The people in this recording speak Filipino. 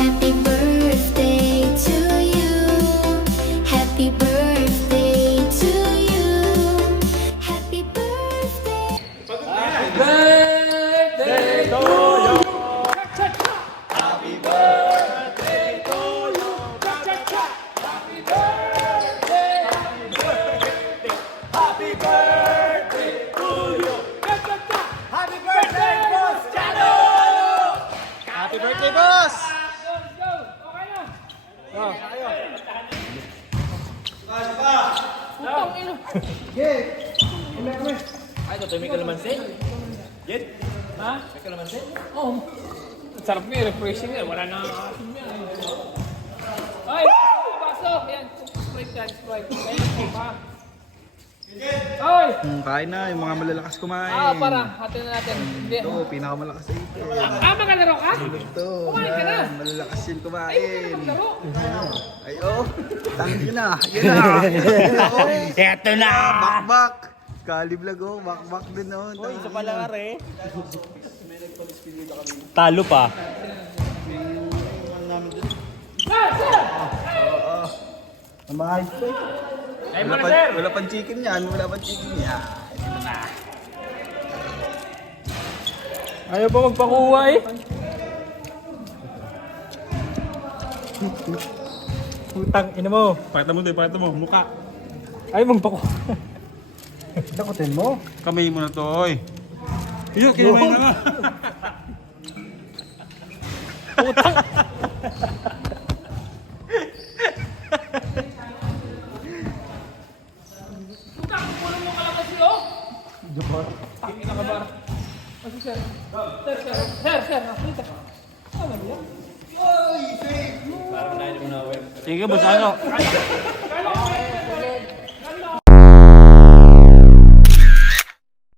Happy birthday to you. Happy birthday to you. Happy birthday. Birthday to you. Happy birthday to you. Happy birthday. Happy birthday to you. Happy birthday, Boss Chano! Happy birthday, boss! Ay, ito may kalamansi? Jet? Ha? May kalamansi? Oo. Ang sarap niya, refreshing niya. Wala na asim niya. Ay! Baso! Yan. Sprite yan, Sprite. Ayan, pa. Ay! Kain na, yung mga malalakas kumain. Para. Hatin na natin. Hindi. Ito, pinakamalakas sa ito. Magalaro ka? Ito, Kumain ka na. yan, malalakas yun Ay, kumain. maglaro. Ay, oh, tangin na. Yun na. Yun na, oh. Eto na! Bakbak. Kaliblag, oh. Bakbak din, oh. Uy, isa pala nga rin. Talo pa. Ang mahal ko eh. Wala pang chicken yan. Wala pang chicken yan. Ayaw pa magpakuha eh. Putang ina mo. Pakita mo, pakita mo, mukha. Ayaw magpakuha. Dakutin mo. Kamay mo na to, oy. Iyo, kinamay na nga. Putang, kulong mo ka lang kasi oh. Jabar. Ina ka bar. Kasi sir. Sir. Nakita. Ano ba yan? Parang dahil mo na, Sige, boss, ano?